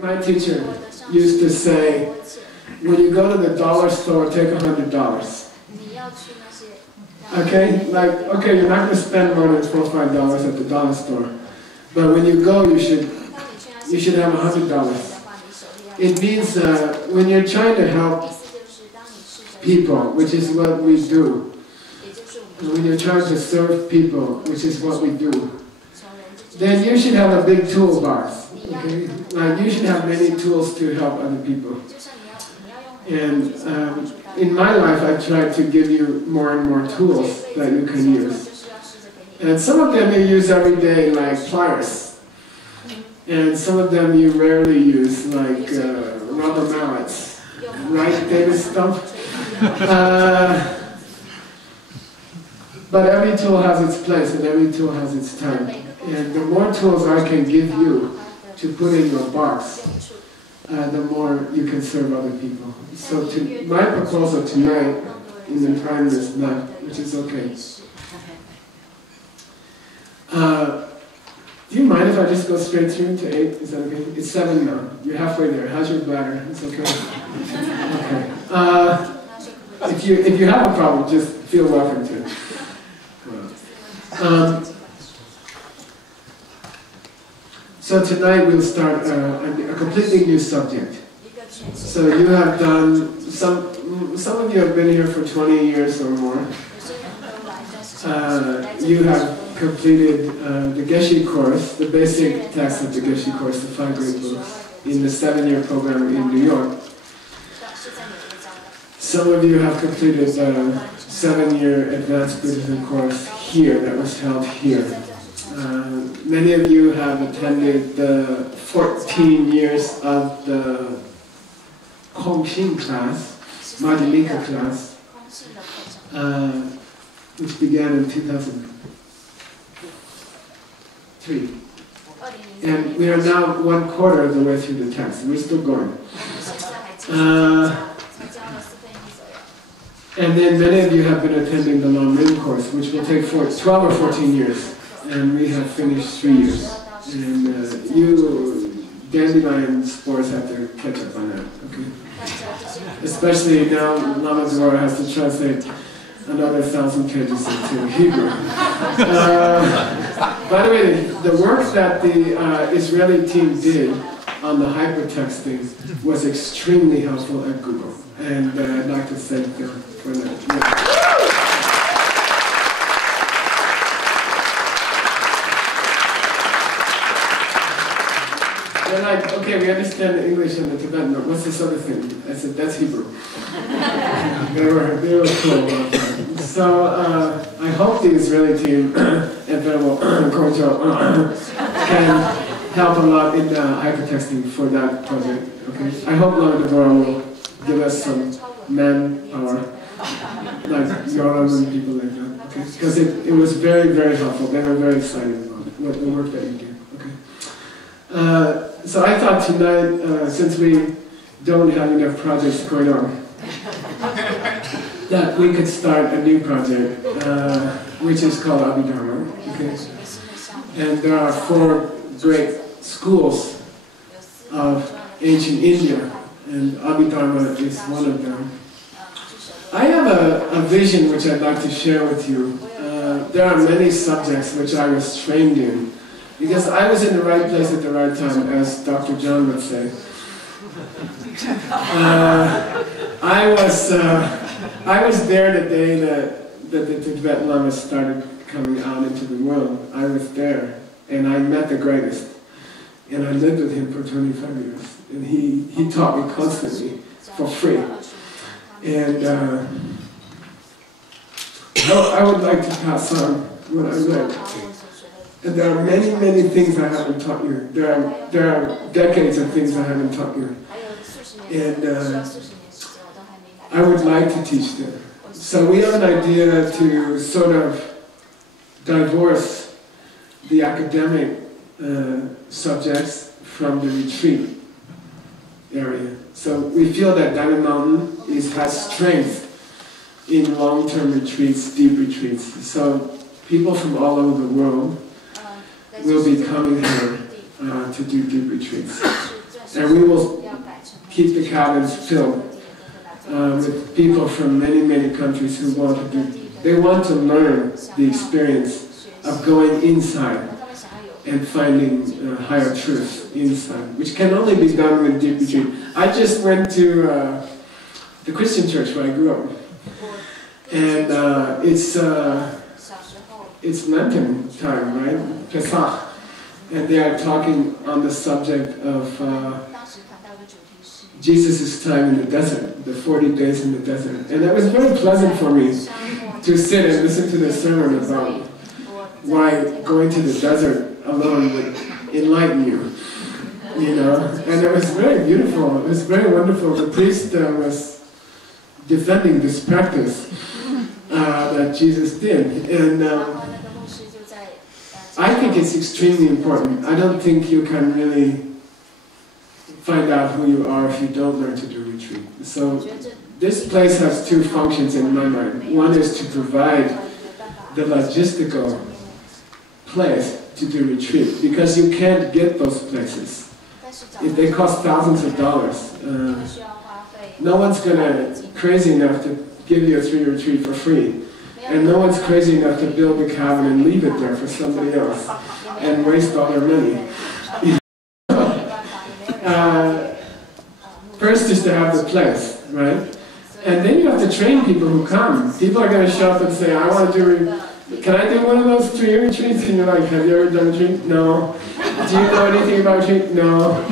my teacher used to say, when you go to the dollar store, take $100. Okay? Like, okay, you're not going to spend more than $4 or $5 at the dollar store. But when you go, you should have $100. It means when you're trying to help people, which is what we do, and when you're trying to serve people, which is what we do, then you should have a big toolbox. Okay? Like you should have many tools to help other people. And in my life, I try to give you more and more tools that you can use. And some of them you use every day, like pliers. And some of them you rarely use, like rubber mallets. Right, David Stump? But every tool has its place and every tool has its time. And the more tools I can give you to put in your box, the more you can serve other people. So my proposal tonight, in the time is left, which is okay. Do you mind if I just go straight through to 8? Is that okay? It's 7 now. You're halfway there. How's your bladder? It's okay? Okay. If you have a problem, just feel welcome to. So tonight we'll start a completely new subject. So you have done, some of you have been here for 20 years or more. You have completed the Geshe course, the basic text of the Geshe course, the 5 great books, in the 7-year program in New York. Some of you have completed the 7-year advanced Buddhism course here, that was held here. Many of you have attended the 14 years of the Kongxing class, Vaibhashika class, which began in 2003. And we are now 1/4 of the way through the text, and we're still going. And then many of you have been attending the Long Rim course, which will take 12 or 14 years. And we have finished 3 years. And you dandelion spores have to catch up on that, okay? Especially now Lama Dvora has to translate another 1,000 pages into Hebrew. By the way, the work that the Israeli team did on the hypertexting was extremely helpful at Google. And I'd like to thank them for that. Yeah. They're like, okay, we understand the English and the Tibetan, but what's this other thing? I said, that's Hebrew. They were cool. So I hope the Israeli team and Venerable Kosha can help a lot in hypertexting for that project. Okay? I hope Lama Dvora will give us some manpower, like Yoram and people like that. Okay? Because it was very, very helpful. They were very excited about it, the work that you did. Okay? So I thought tonight, since we don't have enough projects going on, that we could start a new project, which is called Abhidharma. Okay? And there are 4 great schools of ancient India, and Abhidharma is one of them. I have a vision which I'd like to share with you. There are many subjects which I was trained in, because I was in the right place at the right time, as Dr. John would say. I was there the day that the Tibetan Lamas started coming out into the world. I was there, and I met the greatest. And I lived with him for 25 years. And he taught me constantly, for free. And I would like to pass on what I learned. And there are many, many things I haven't taught you. There are decades of things I haven't taught you. And I would like to teach them. So we have an idea to sort of divorce the academic subjects from the retreat area. So we feel that Diamond Mountain has strength in long-term retreats, deep retreats. So people from all over the world will be coming here to do deep retreats. And we will keep the cabins filled with people from many, many countries who want to do, they want to learn the experience of going inside and finding higher truth inside, which can only be done with deep retreat. I just went to the Christian church where I grew up, and it's Lenten time, right? Pesach, and they are talking on the subject of Jesus' time in the desert, the 40 days in the desert, and it was very pleasant for me to sit and listen to the sermon about why going to the desert alone would enlighten you, you know. And it was very beautiful, it was very wonderful. The priest was defending this practice that Jesus did, and I think it's extremely important. I don't think you can really find out who you are if you don't learn to do retreat. So this place has two functions in my mind. One is to provide the logistical place to do retreat, because you can't get those places. If they cost thousands of dollars, no one's crazy enough to give you a 3-day retreat for free. And no one's crazy enough to build a cabin and leave it there for somebody else and waste all their money. First is to have the place, right? And then you have to train people who come. People are going to show up and say, I want to do, can I do one of those 3-day retreats? And you're like, have you ever done a retreat? No. Do you know anything about retreat? No.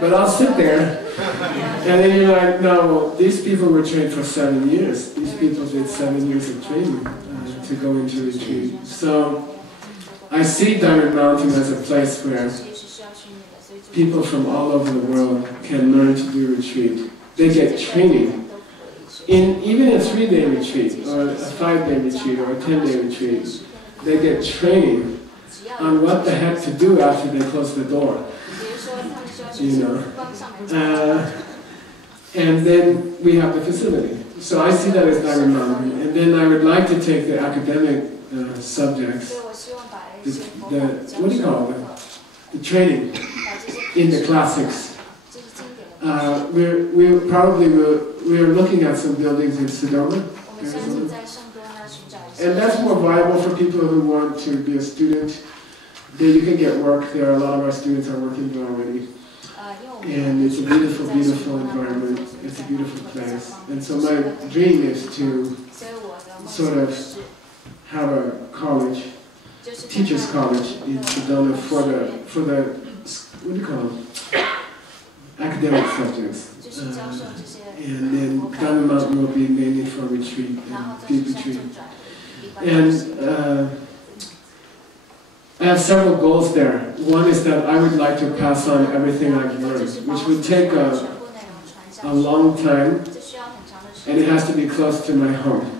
But I'll sit there. And then you're like, no, well, these people were trained for 7 years. These people did 7 years of training to go into retreat. So I see Diamond Mountain as a place where people from all over the world can learn to do retreat. They get training. Even a 3-day retreat, or a 5-day retreat, or a 10-day retreat, they get training on what the heck to do after they close the door. You know. And then we have the facility. So I see that as Diamond Mountain. And then I would like to take the academic subjects, what do you call it? The training in the classics. We're looking at some buildings in Sedona, Arizona. And that's more viable for people who want to be a student. There you can get work there. A lot of our students are working there already. And it's a beautiful, beautiful environment. It's a beautiful place. And so my dream is to sort of have a college, teachers' college in Sedona for the what do you call them? Academic subjects. And then Diamond Mountain will be mainly for retreat and deep retreat. And I have several goals there. One is that I would like to pass on everything I've learned, which would take a long time, and it has to be close to my home.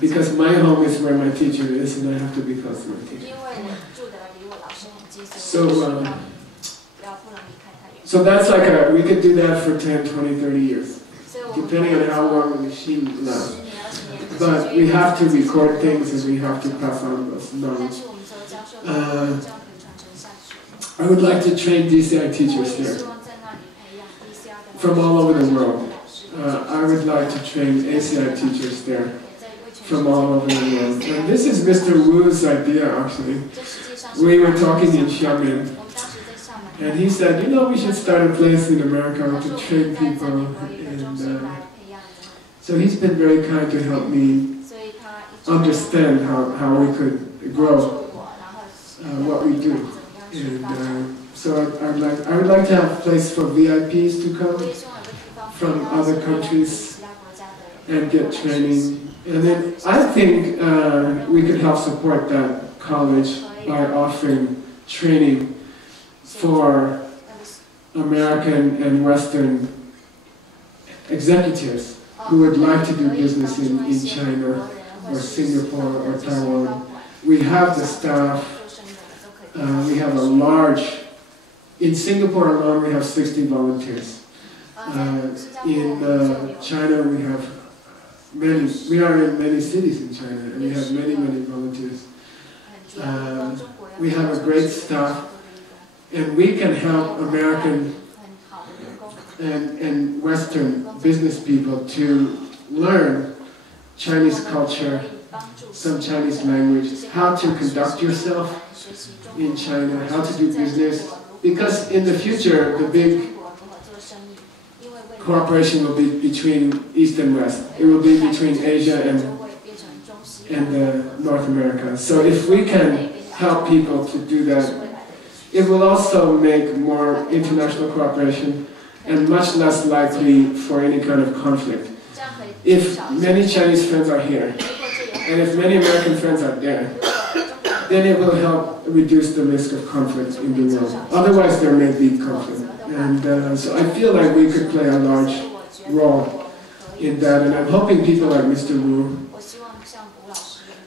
Because my home is where my teacher is, and I have to be close to my teacher. So that's like we could do that for 10, 20, 30 years, depending on how long the machine lasts. But we have to record things and we have to pass on those knowledge. I would like to train DCI teachers there from all over the world. I would like to train ACI teachers there from all over the world. And this is Mr. Wu's idea, actually. We were talking in Xiamen, and he said, you know, we should start a place in America to train people. And so he's been very kind to help me understand how we could grow what we do. And so I would like to have a place for VIPs to come from other countries and get training. And then I think we could help support that college by offering training for American and Western executives who would like to do business in China or Singapore or Taiwan. We have the staff. We have a large, in Singapore alone we have 60 volunteers. In China we have many, we are in many cities in China and we have many, many volunteers. We have a great staff, And we can help American and Western business people to learn Chinese culture, some Chinese language, how to conduct yourself in China, how to do business. Because in the future, the big cooperation will be between East and West. It will be between Asia and North America. So if we can help people to do that, it will also make more international cooperation and much less likely for any kind of conflict. If many Chinese friends are here, and if many American friends are there, then it will help reduce the risk of conflict in the world. Otherwise there may be conflict. And so I feel like we could play a large role in that, and I'm hoping people like Mr. Wu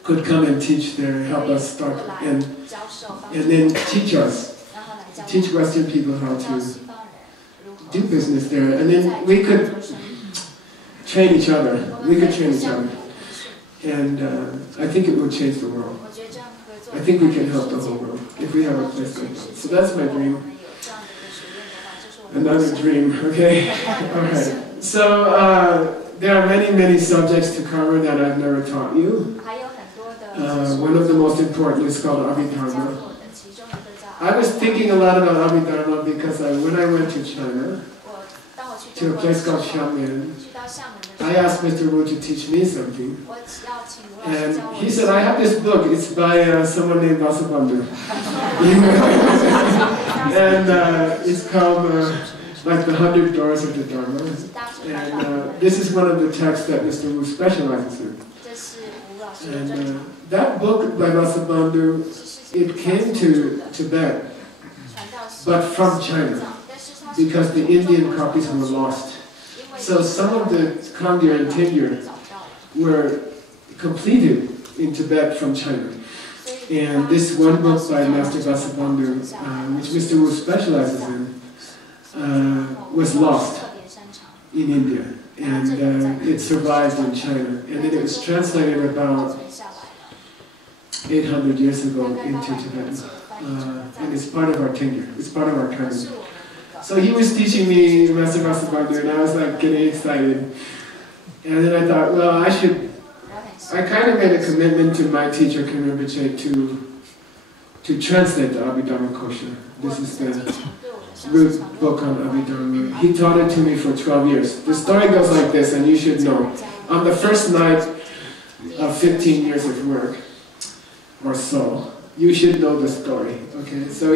could come and teach there, help us start, and then teach Western people how to do business there, and then we could train each other. And I think it will change the world. I think we can help the whole world if we have a place like that. So that's my dream. Another dream, okay? Alright. So there are many subjects to cover that I've never taught you. One of the most important is called Abhidharma. I was thinking a lot about Abhidharma because when I went to China, to a place called Xiamen, I asked Mr. Wu to teach me something. And he said, I have this book, it's by someone named Vasubandhu. And it's called like the 100 Doors of the Dharma. And this is one of the texts that Mr. Wu specializes in. And that book by Vasubandhu, it came to Tibet, but from China, because the Indian copies were lost. So some of the Kangya and Tengyur were completed in Tibet from China. And this one book by Master Vasubandhu, which Mr. Wu specializes in, was lost in India. And it survived in China. And then it was translated about 800 years ago into Tibetan. And it's part of our Tengyur, it's part of our canon. So he was teaching me Master Vasubandhu, and I was like getting excited. And then I thought, well, I kind of made a commitment to my teacher, Khmer Rinpoche, to translate the Abhidharma Kosha. This is the root book on Abhidharma. He taught it to me for 12 years. The story goes like this, and you should know. On the first night of 15 years of work, or so, you should know the story. Okay, so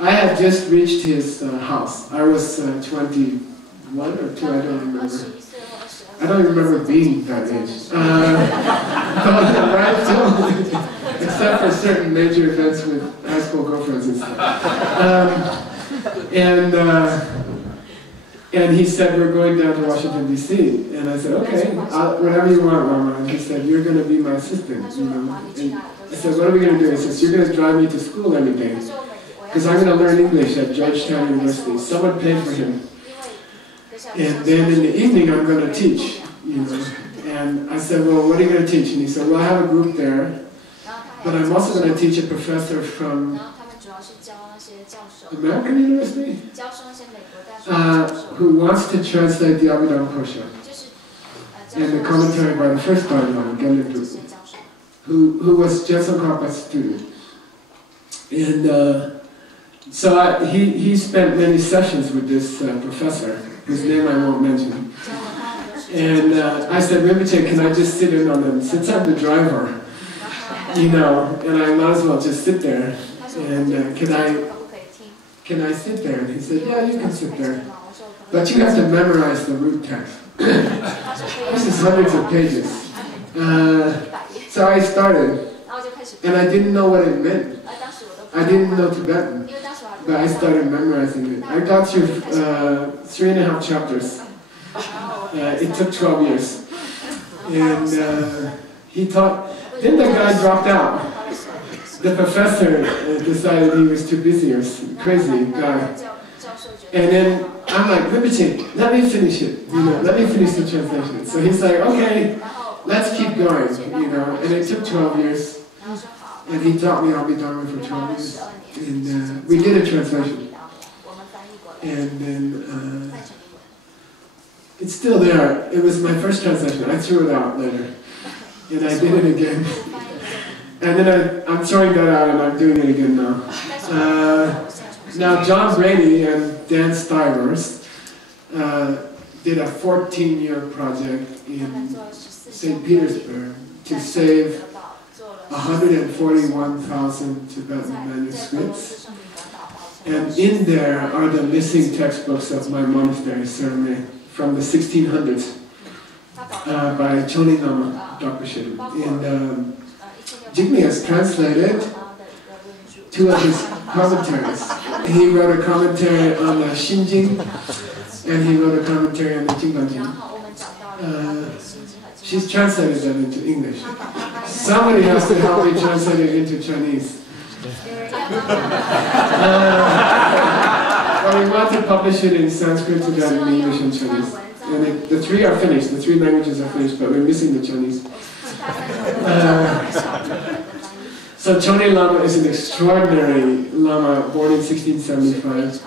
I had just reached his house. I was 21 or 2, I don't remember. I don't remember being that age. Right? Except for certain major events with high school girlfriends and stuff. And he said, we're going down to Washington, D.C. And I said, okay, whatever you want, Mama. And he said, you're going to be my assistant, you know. And I said, what are we going to do? He says, you're going to drive me to school every day. Because I'm going to learn English at Georgetown University. Someone paid for him. And then in the evening, I'm going to teach, you know. And I said, well, what are you going to teach? And he said, well, I have a group there, but I'm also going to teach a professor from American University who wants to translate the Abhidharma Kosha and the commentary by the first Bardo, who was Jetsun Karpa's student. And so he spent many sessions with this professor, whose name I won't mention. And I said, Rinpoche, can I just sit in on them? Since I'm the driver, you know, and I might as well just sit there. And can I sit there? And he said, yeah, you can sit there. But you have to memorize the root text. This is hundreds of pages. So I started, and I didn't know what it meant. I didn't know Tibetan, but I started memorizing it. I got through 3.5 chapters. It took 12 years. And he taught, then the guy dropped out. The professor decided he was too busy or crazy guy. And then I'm like, Rinpoche, let me finish it, you know, let me finish the translation. So he's like, okay, let's keep going, you know. And it took 12 years. And he taught me Abhidharma for 12 years. And we did a translation. And then it's still there. It was my first translation. I threw it out later. And I did it again. And then I'm throwing that out and I'm doing it again now. Now John Brady and Dan Stivers did a 14-year project in St. Petersburg to save 141,000 Tibetan manuscripts. And in there are the missing textbooks of my monastery, Serme, from the 1600s by Choni Lama Dogpa. And Jigme has translated 2 of his commentaries. He wrote a commentary on the Shinjing, and he wrote a commentary on the Jingbanjing. She's translated them into English. Somebody has to help me translate it into Chinese. But we want to publish it in Sanskrit, Tibetan, English, and Chinese. And the 3 are finished, the 3 languages are finished, but we're missing the Chinese. So Choni Lama is an extraordinary Lama, born in 1675.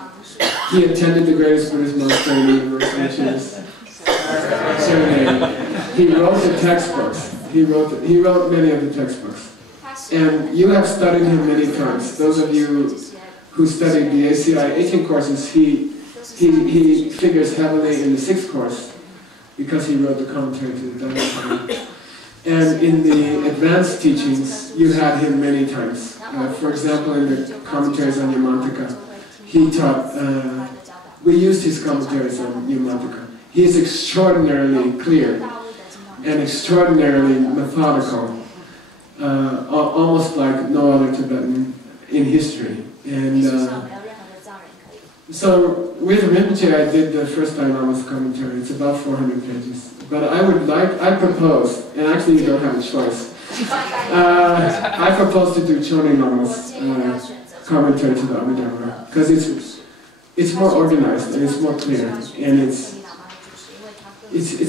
He attended the greatest Buddhist monastery in the universe, which is Severity. He wrote the textbooks. He wrote many of the textbooks. And you have studied him many times. Those of you who studied the ACI 18 courses, he figures heavily in the 6th course because he wrote the commentary to the Dhamma. And in the advanced teachings, you had him many times. For example, in the commentaries on Yamantaka, he taught, we used his commentaries on Yamantaka. He is extraordinarily clear and extraordinarily methodical, almost like no other Tibetan in history. And so with Rinpoche, I did the first Dalai Lama's commentary. It's about 400 pages. But I propose, and actually you don't have a choice, I propose to do Choni Lama's commentary to the Abhidharma, because it's more organized and it's more clear and it's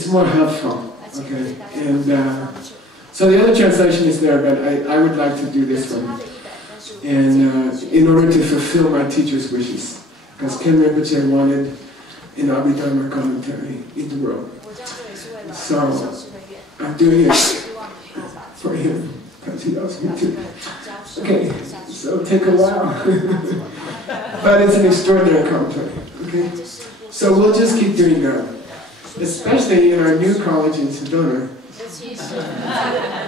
more helpful. Okay, and so the other translation is there, but I would like to do this one, and in order to fulfill my teacher's wishes, because Ken Rinpoche wanted an Abhidharma commentary in the world. So I'm doing it for him because he asked me to. Okay, so it'll take a while, but it's an extraordinary commentary. Okay, so we'll just keep doing that, especially in our new college in Sedona,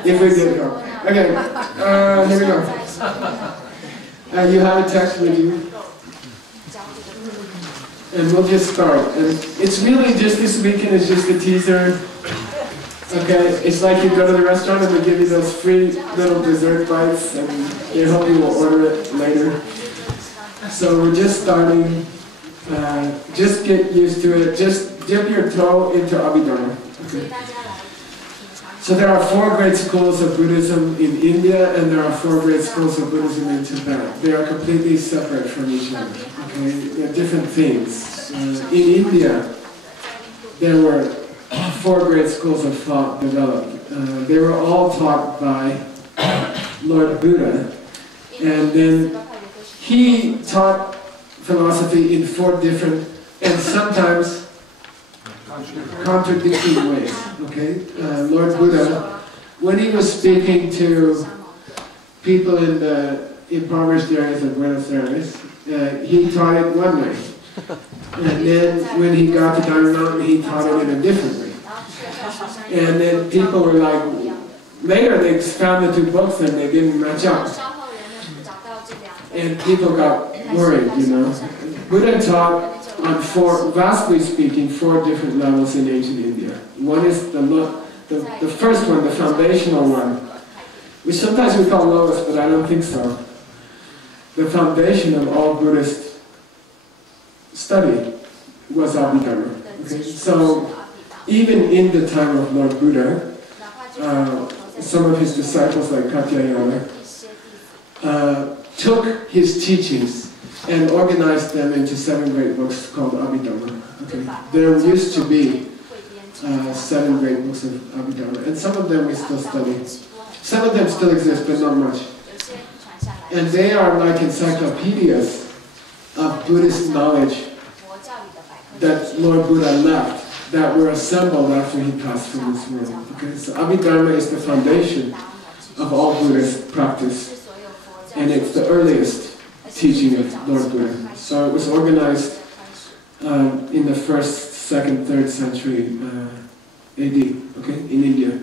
if we get help. Okay, here we go. You have a text with you. And we'll just start. And it's really just, this weekend is just a teaser. Okay, it's like you go to the restaurant and they give you those free little dessert bites and they hope you will order it later. So we're just starting. Just get used to it. Just dip your toe into Abhidharma. Okay. So there are 4 great schools of Buddhism in India and there are 4 great schools of Buddhism in Tibet. They are completely separate from each other. Okay? They're different things. In India, there were 4 great schools of thought developed. They were all taught by Lord Buddha. And then he taught philosophy in 4 different and sometimes contradicting ways. Okay, Lord Buddha, when he was speaking to people in the impoverished areas of Buenos Aires, he taught it one way, and then when he got to Diamond Mountain, he taught it in a different way. And then people were like, later they found the 2 books and they didn't match up, and people got worried. You know, Buddha taught on 4, vastly speaking, 4 different levels in ancient India. One is the first one, the foundational one, which sometimes we call lowest, but I don't think so. The foundation of all Buddhist study was Abhidharma. Okay? So even in the time of Lord Buddha, some of his disciples like Katyayana took his teachings and organized them into 7 great books called Abhidharma. Okay. There used to be 7 great books of Abhidharma, and some of them we still study. Some of them still exist, but not much. And they are like encyclopedias of Buddhist knowledge that Lord Buddha left, that were assembled after he passed from this world. Okay? So Abhidharma is the foundation of all Buddhist practice, and it's the earliest teaching of Lord Buddha. So it was organized in the 1st, 2nd, 3rd century AD, okay, in India.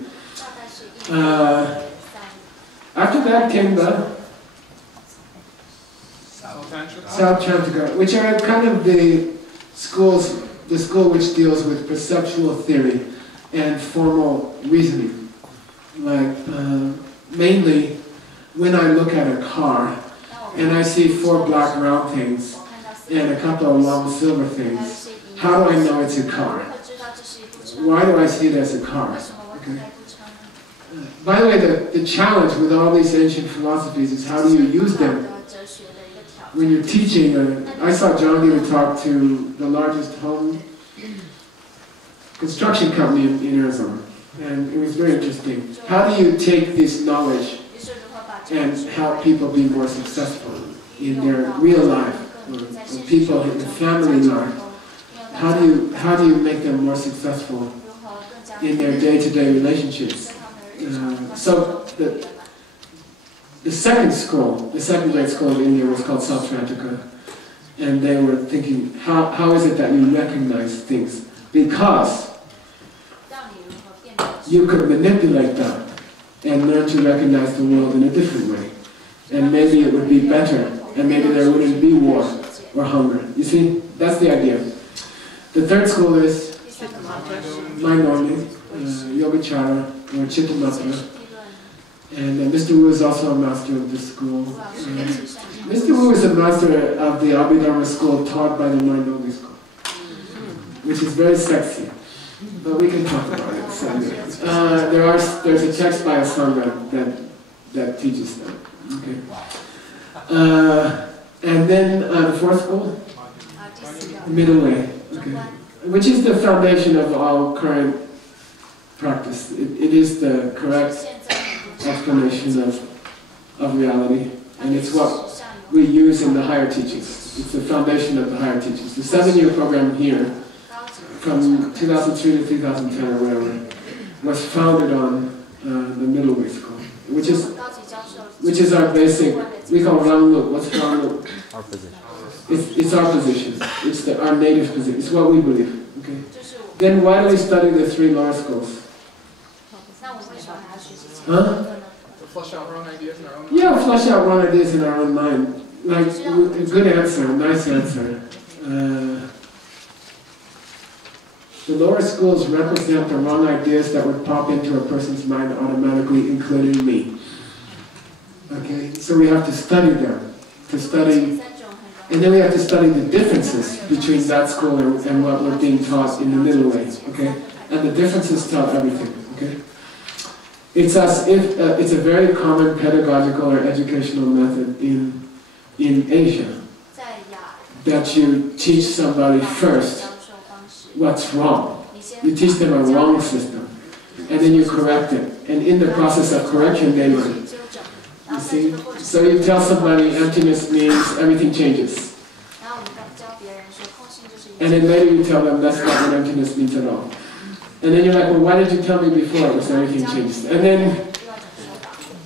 After that came the South Chantika, which are kind of the school which deals with perceptual theory and formal reasoning. Like, mainly, when I look at a car and I see 4 black round things and a couple of long silver things, how do I know it's a car? Why do I see it as a car? Okay. By the way, the challenge with all these ancient philosophies is how do you use them when you're teaching. I saw John give a talk to the largest home construction company in Arizona, and it was very interesting. How do you take this knowledge and help people be more successful in their real life, or people in the family life? How do you make them more successful in their day-to-day relationships? So the second grade school in India was called South Chantika, and they were thinking, how is it that you recognize things? Because you could manipulate that and learn to recognize the world in a different way. And maybe it would be better, and maybe there wouldn't be war or hunger. You see, that's the idea. The 3rd school is mind only, Yogacara, or Chittamatra. And Mr. Wu is also a master of this school. Mr. Wu is a master of the Abhidharma school taught by the mind only school, which is very sexy. But we can talk about it someday. There's a text by a sangha that teaches that. Okay. And then the 4th school, middle way, okay, which is the foundation of all current practice. It is the correct explanation of reality, and it's what we use in the higher teachings. It's the foundation of the higher teachings. The 7-year program here, from 2003 to 2010 or whatever, was founded on the middle way school, which is our basic. We call Ramluk. What's Ramluk? Our position. It's our position. It's our native position. It's what we believe. Okay. Then why do we study the 3 lower schools? Huh? To flush out wrong ideas in our own mind. Yeah, flush out wrong ideas in our own mind. Like, a good answer, nice answer. The lower schools represent the wrong ideas that would pop into a person's mind automatically, including me. Okay, so we have to study them, and then we have to study the differences between that school and what we're being taught in the middle way. Okay, and the differences tell everything. Okay, it's as if it's a very common pedagogical or educational method in Asia that you teach somebody first what's wrong. You teach them a wrong system, and then you correct it. And in the process of correction, they learn. You see? So you tell somebody emptiness means everything changes. And then later you tell them that's not what emptiness means at all. And then you're like, well, why did you tell me before it was everything changes? And then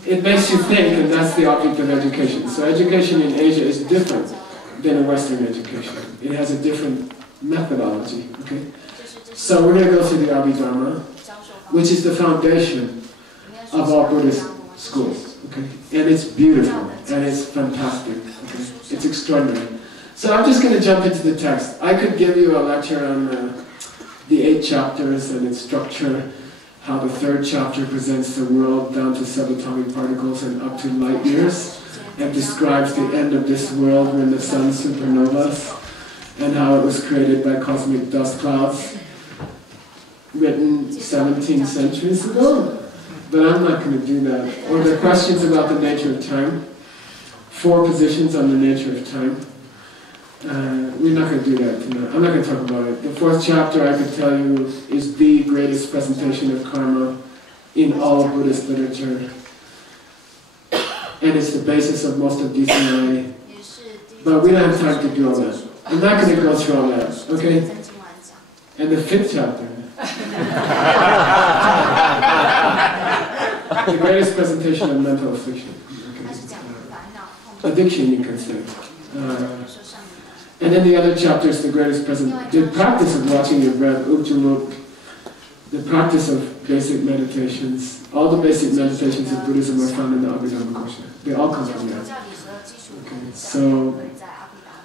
it makes you think, and that's the object of education. So education in Asia is different than a Western education. It has a different methodology, okay? So we're going to go through the Abhidharma, which is the foundation of all Buddhist schools, okay? And it's beautiful, and it's fantastic, okay? It's extraordinary. So I'm just going to jump into the text. I could give you a lecture on the 8 chapters and its structure, how the 3rd chapter presents the world down to subatomic particles and up to light years, and describes the end of this world when the sun supernovas, and how it was created by cosmic dust clouds, written 17 centuries ago. But I'm not going to do that. Or the questions about the nature of time, 4 positions on the nature of time. We're not going to do that tonight. I'm not going to talk about it. The 4th chapter, I could tell you, is the greatest presentation of karma in all of Buddhist literature. and it's the basis of most of DCI. But we don't have time to do all that. I'm not going to go through all that, okay? And the 5th chapter. The greatest presentation of mental affliction. Okay. Addiction, you can say. And then the other chapter is the greatest the practice of watching your breath, the practice of basic meditations. All the basic meditations of Buddhism are found in the Abhidharma Kosha. They all come from there. Okay, so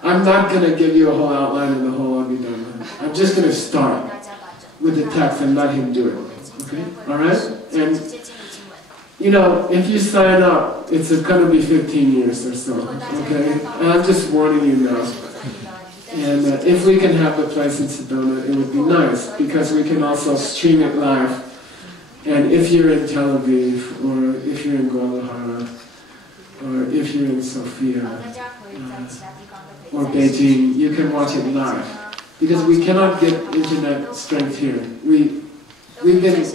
I'm not going to give you a whole outline of the whole Abhidharma. I'm just going to start with the text and let him do it. Okay? Alright? And you know, if you sign up, it's going to be 15 years or so. Okay? And I'm just warning you now. And if we can have the place in Sedona, it would be nice, because we can also stream it live. And if you're in Tel Aviv, or if you're in Guadalajara, or if you're in Sofia, or Beijing, you can watch it live. Because we cannot get internet strength here.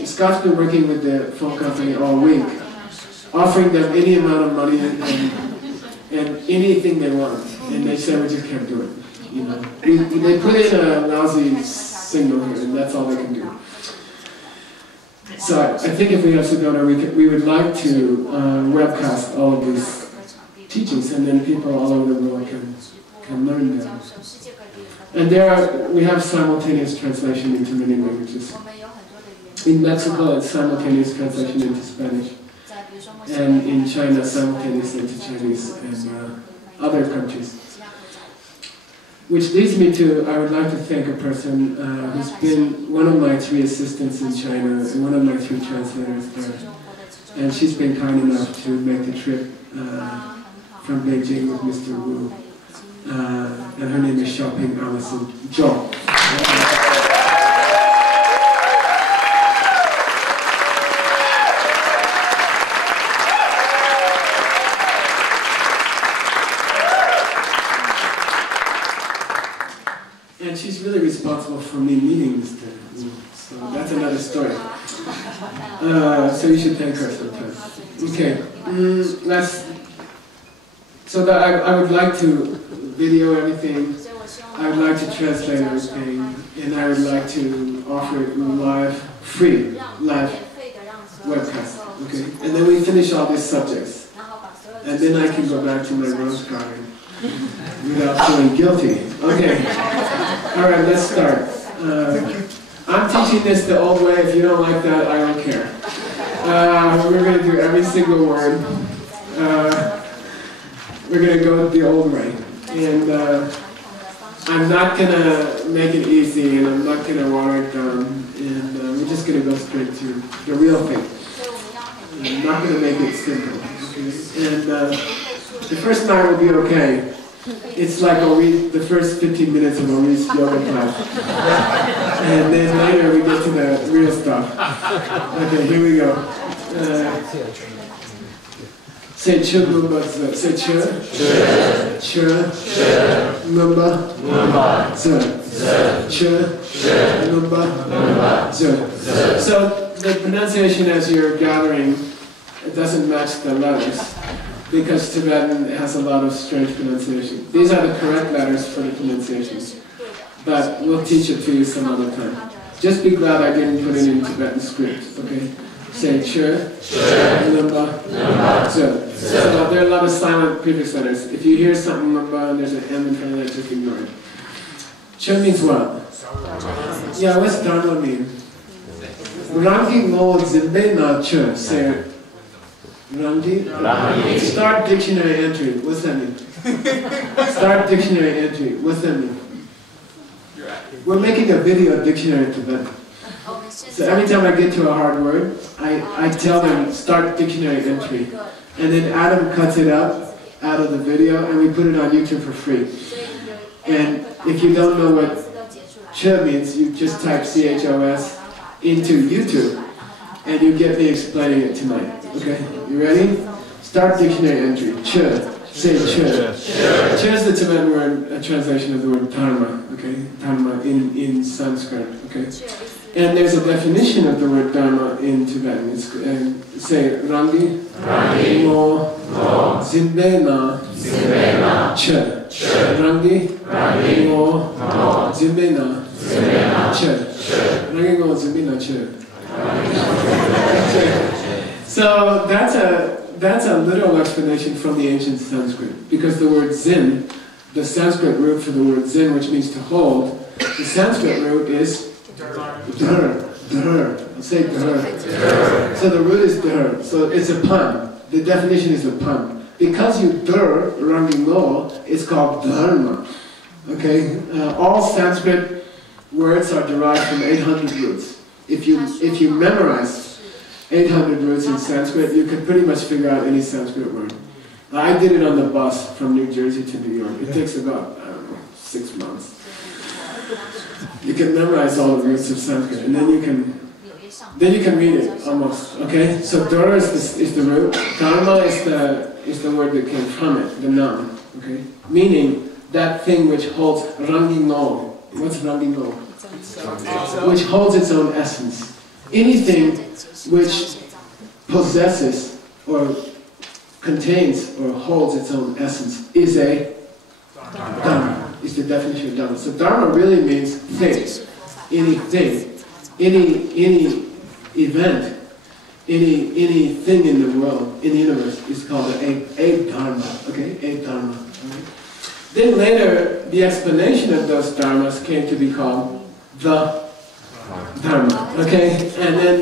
Scott's been working with the phone company all week, offering them any amount of money and anything they want. And they say we just can't do it. You know, they put in a lousy signal here, and that's all they can do. So I think if we have Sedona, we would like to webcast all of these teachings, and then people all over the world can learn them. And we have simultaneous translation into many languages. In Mexico, it's simultaneous translation into Spanish, and in China, simultaneous into Chinese, and other countries. Which leads me to, I would like to thank a person who's been one of my 3 assistants in China and one of my 3 translators there. And she's been kind enough to make the trip from Beijing with Mr. Wu. And her name is Xiaoping Allison Zhou. And she's really responsible for me meeting Mr. Wu, so that's another story. So you should thank her sometime. Okay, so that I would like to video everything, I would like to translate everything, and I would like to offer it live, free, live webcast, okay? And then we finish all these subjects, and then I can go back to my rose garden without feeling guilty. Okay. All right, let's start. I'm teaching this the old way. If you don't like that, I don't care. We're going to do every single word. We're going to go the old way. And I'm not going to make it easy, and I'm not going to water it down. And we're just going to go straight to the real thing. I'm not going to make it simple. Okay? And the first night will be okay. It's like the first 15 minutes of Ori's yoga class. And then later we get to the real stuff. Okay, here we go. Say chu lumba zi. Say chu. Chu. Lumba. Zi. Chu. Lumba. Zi. So the pronunciation as you're gathering, it doesn't match the letters, because Tibetan has a lot of strange pronunciation. These are the correct letters for the pronunciations, but we'll teach it to you some other time. Just be glad I didn't put it in Tibetan script, okay? Say che, lumba, zi. So there are a lot of silent prefix letters. If you hear something lumba and there's an M in front of it, just ignore it. Che means what? Yeah, what's dharma mean? Rangi mo zimbe na che, say it. Rangi? Start dictionary entry. What's that mean? Start dictionary entry. What's that mean? We're making a video dictionary to them. So every time I get to a hard word, I tell them start dictionary entry. And then Adam cuts it up out of the video and we put it on YouTube for free. And if you don't know what Che means, you just type CHOS into YouTube and you get me explaining it tonight. Okay, you ready? Start dictionary entry. Che. Say che. Che is the Tibetan word, a translation of the word dharma, okay? Dharma in Sanskrit, okay? And there's a definition of the word dharma in Tibetan. It's, say, rangi, mo, zimbe na, che. Rangi, mo, zimbe na, che. Rangi, mo, zimbe na, che. So that's a literal explanation from the ancient Sanskrit, because the word zin, the Sanskrit root for the word zin, which means to hold, the Sanskrit root is dhar. I'll say dhar. So the root is dhar. So it's a pun. The definition is a pun. Because you dhar, rangi lo, it's called dharma. Okay? All Sanskrit words are derived from 800 roots. If you memorize 800 roots in Sanskrit, you can pretty much figure out any Sanskrit word. I did it on the bus from New Jersey to New York. It takes about, I don't know, 6 months. You can memorize all the roots of Sanskrit, and then you can read it almost. Okay, so dhar is the root. Dharma is the word that came from it, the noun. Okay, meaning that thing which holds rangi no. What's rangi no? Which holds its own essence. Anything which possesses or contains or holds its own essence is a dharma. Is the definition of dharma. So dharma really means thing, anything, any event, anything in the world, in the universe is called a dharma. Okay, a dharma. Right? Then later, the explanation of those dharmas came to be called the dharma. Okay, and then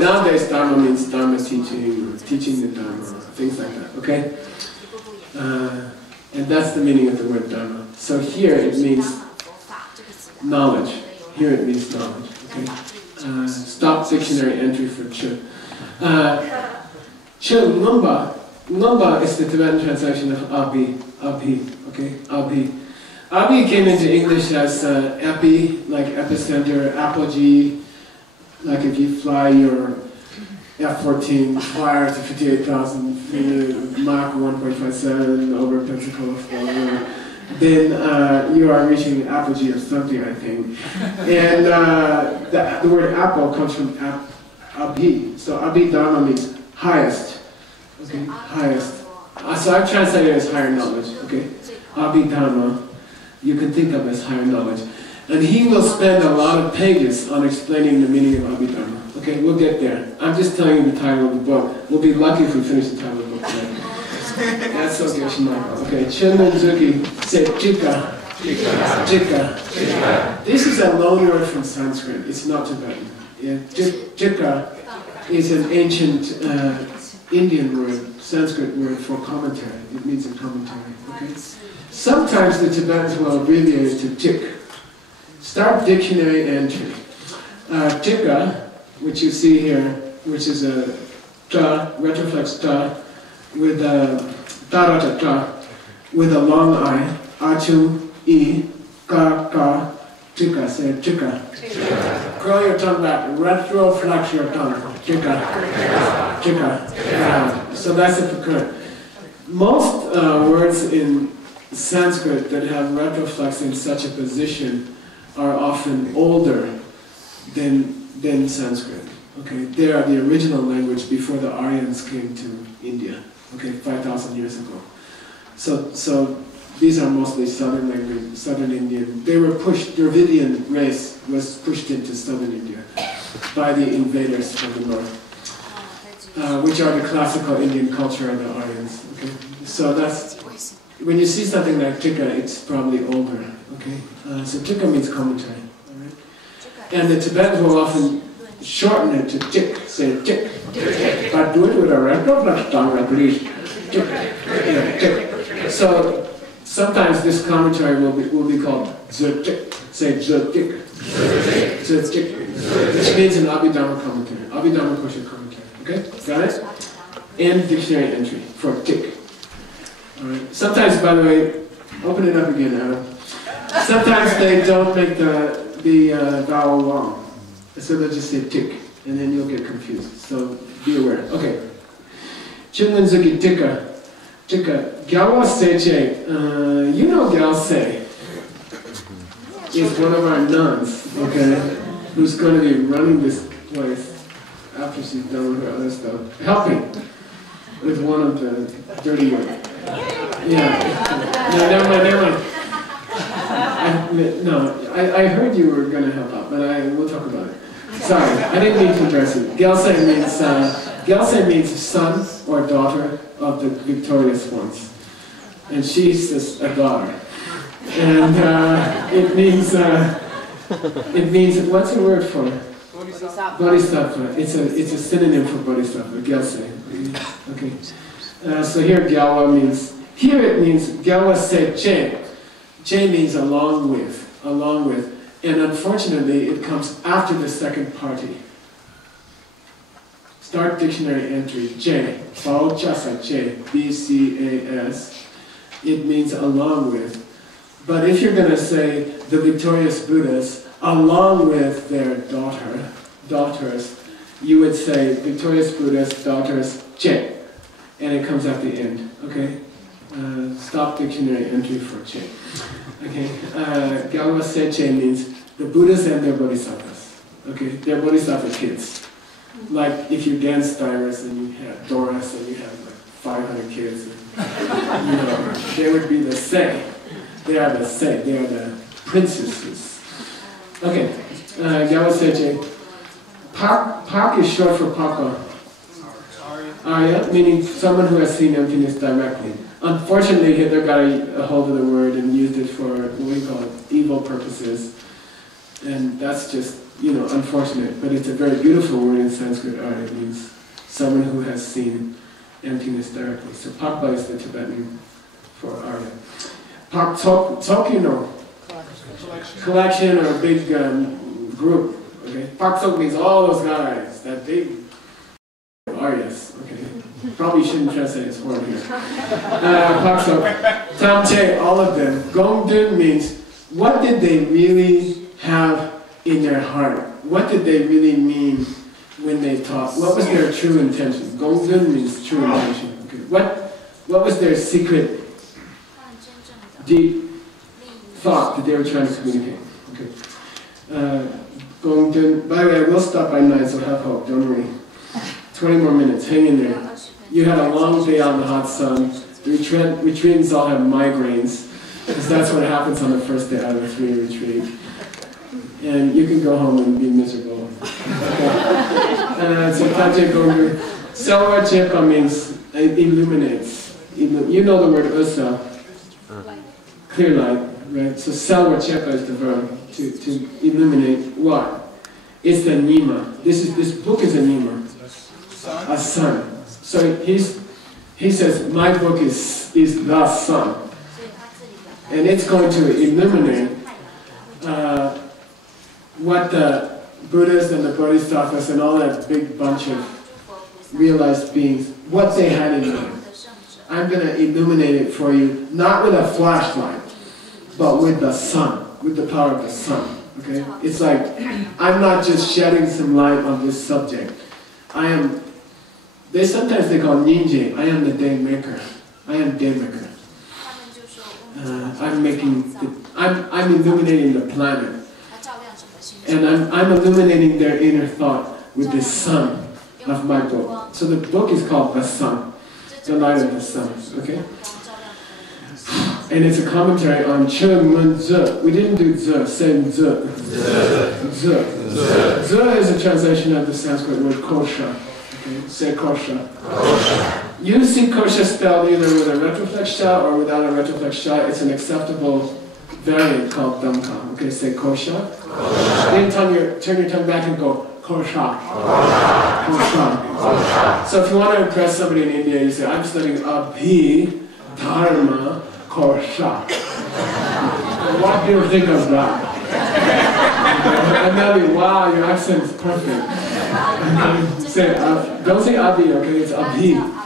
nowadays dharma means dharma teaching, teaching the dharma, things like that. Okay. And that's the meaning of the word dharma. So here it means knowledge. Here it means knowledge. Okay. Stop dictionary entry for che. Che lumba. Lumba is the Tibetan translation of abhi. Okay. Abhi. Abhi came into English as epi, like epicenter, apogee. Like if you fly your F-14 flyer to 58,000 feet, Mach 1.57 over Pensacola, then you are reaching an apogee of something, I think. And the word apple comes from abhi. So abhidharma means highest. Okay, highest. So I've translated it as higher knowledge. Okay, abhidharma, you can think of as higher knowledge. And he will spend a lot of pages on explaining the meaning of abhidharma. Okay, we'll get there. I'm just telling you the title of the book. We'll be lucky if we finish the title of the book today. That's so Geshe. Okay, Chenmen Zuki said jika. Jika. This is a loan word from Sanskrit. It's not Tibetan. Yeah, jika is an ancient Indian word, Sanskrit word for commentary. It means a commentary. Okay. Sometimes the Tibetans will abbreviate it to jik. Start dictionary entry. Jika, which you see here, which is a ta, retroflex ta, with a tarata ta, with a long I, achu, e, ka, jika, say jika. Curl your tongue back, retroflex your tongue, jika. So that's the current. Most words in Sanskrit that have retroflex in such a position are often older than Sanskrit. Okay, they are the original language before the Aryans came to India. Okay, 5,000 years ago. So these are mostly southern language, southern Indian. They were pushed. Dravidian race was pushed into southern India by the invaders from the north, which are the classical Indian culture of the Aryans. Okay, so that's when you see something like jika, it's probably older. Okay, so jika means commentary. And the Tibetans will often shorten it to jik, say jik. But do it with a retroflex tongue at least. Jik. So sometimes this commentary will be called zertik, say zertik. Which means an Abhidharma commentary, Abhidharma Kosha commentary. Okay, got it? And dictionary entry for jik. Alright. Sometimes, by the way, open it up again, Adam. Sometimes they don't make the vowel long. So they'll just say tick, and then you'll get confused. So be aware. Okay. Chinlan Zuki Tikka. Gyalwa Seche, you know Gyalse is one of our nuns, okay, who's going to be running this place after she's done with her other stuff, helping with one of the dirty work. Yeah. No, never mind. I heard you were going to help out, but we'll talk about it. Sorry, I didn't mean to address it. Gyalse means son or daughter of the victorious ones. And she's just a daughter. And it means, what's the word for it? Bodhisattva. It's a synonym for bodhisattva, Gyalse. Okay. So here Gyalwa means, it means Gyalwa se che. Che means along with. And unfortunately, it comes after the second party. Start dictionary entry, J, Bao Chasa Che, B-C-A-S. It means along with. But if you're going to say the victorious Buddhas along with their daughters, you would say victorious Buddhas, daughters, Che. And it comes at the end, okay? Stop dictionary entry for Che. Okay, Gyalwa Seche means the Buddhas and their bodhisattvas. Okay, they're bodhisattva kids. Like if you dance divers and you have Doris and you have like 500 kids, and, they would be the Sei. They are the Sei. They are the princesses. Okay, Gyalwa Seche. Pak is short for Papa. Arya, meaning someone who has seen emptiness directly. Unfortunately, Hitler got a hold of the word and used it for, what we call it, evil purposes. And that's just, unfortunate. But it's a very beautiful word in Sanskrit art. It means someone who has seen emptiness directly. So Pakpa is the Tibetan for Arya. Pak Tok, collection or a big group. Okay? Pak Tok means all those guys, that big Aryas. Okay? Probably shouldn't translate his word here. Paksok, Tamche, all of them. Gongdun means, what did they really have in their heart? What did they really mean when they taught? What was their true intention? Gongdun means true intention. Okay. What was their secret, deep thought that they were trying to communicate? Okay. Gongdun, by the way, we'll stop by 9, so have hope, don't worry. 20 more minutes, hang in there. You had a long day out in the hot sun. The retreatants all have migraines, because that's what happens on the first day out of the 3 retreat. And you can go home and be miserable. So Taje Gongru. Selva Chepa means illuminates. You know the word usa, clear light, right? So Selva Chepa is the verb, to illuminate what? It's the Nima. This book is a Nima. A sun. So he says, my book is the sun. And it's going to illuminate what the Buddhas and the Bodhisattvas and all that big bunch of realized beings, what they had in mind. I'm going to illuminate it for you, not with a flashlight, but with the sun, with the power of the sun. Okay? It's like, I'm not just shedding some light on this subject. Sometimes they call ninja. I am the day maker. I am day maker. I'm illuminating the planet. And I'm illuminating their inner thought with the sun of my book. So the book is called The Sun, the light of the sun. Okay? And it's a commentary on Cheng Men Ze. We didn't do Ze, same Ze. Ze. Ze is a translation of the Sanskrit word Kosha. Okay? Say Kosha. You see Kosha spelled either with a retroflex sha or without a retroflex sha. It's an acceptable variant called Damka. Okay, say Kosha. Then turn your tongue back and go Kosha. Kosha. So if you want to impress somebody in India, you say, I'm studying Abhidharma Kosha. What do you think of that? And they'll be, wow, your accent is perfect. Say, don't say Abhi, okay? It's Abhidharma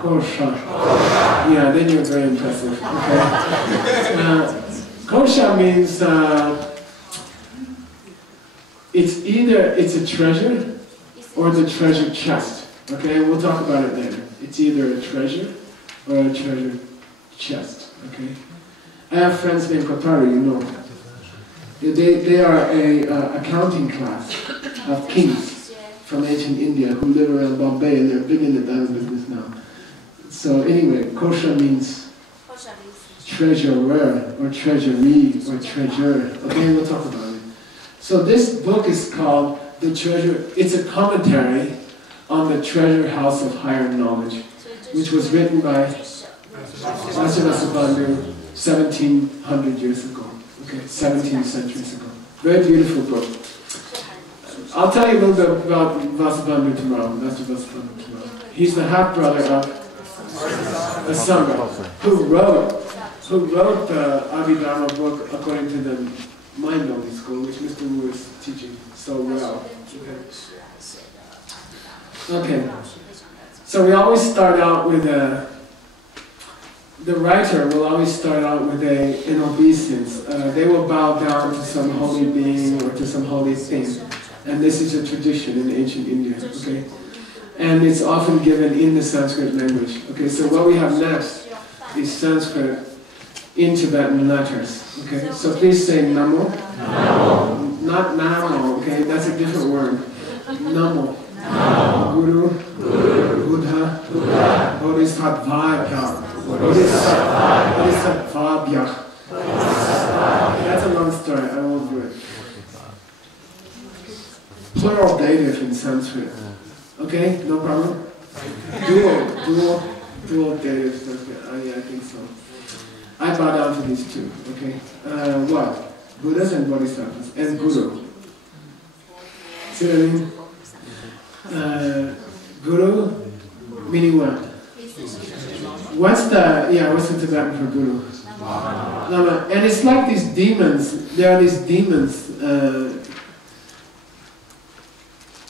Kosha. Yeah, then you're very impressive. Okay? Kosha means it's a treasure or the treasure chest. Okay, we'll talk about it later. It's either a treasure or a treasure chest. Okay. I have friends named Kotari, you know. They are a accounting class of kings from ancient India who live around Bombay, and they're big in the diamond business now. So anyway, Kosha means treasurer or treasury or treasure. Okay, we'll talk about it. So this book is called The Treasure. It's a commentary on the Treasure House of Higher Knowledge, which was written by Vasubandhu 1700 years ago. Okay, 17 centuries ago. Very beautiful book. I'll tell you a little bit about Vasubandhu tomorrow. Master Vasubandhu tomorrow. He's the half-brother of a Sangha who wrote the Abhidharma book according to the mind-only school, which Mr. Wu is teaching so well. Okay. So we always start out with the writer will always start out with an obeisance. They will bow down to some holy being or to some holy thing. And this is a tradition in ancient India, okay? And it's often given in the Sanskrit language. Okay, so what we have next is Sanskrit in Tibetan letters. Okay, so please say Namo. Namo. Not Namo, okay? That's a different word. Namo. Namo. Guru. Guru. Buddha. Buddha. Bodhisattvaya. Bodhisattvaya. That's a long story, I won't do it. Plural dative in Sanskrit. Okay, no problem? Dual dative Sanskrit. Yeah, I think so. I bow down to these two, okay? What? Buddhas and Bodhisattvas, and Guru. See what I mean? Guru, meaning what? What's the Tibetan for Guru? Lama. And it's like these demons, there are these demons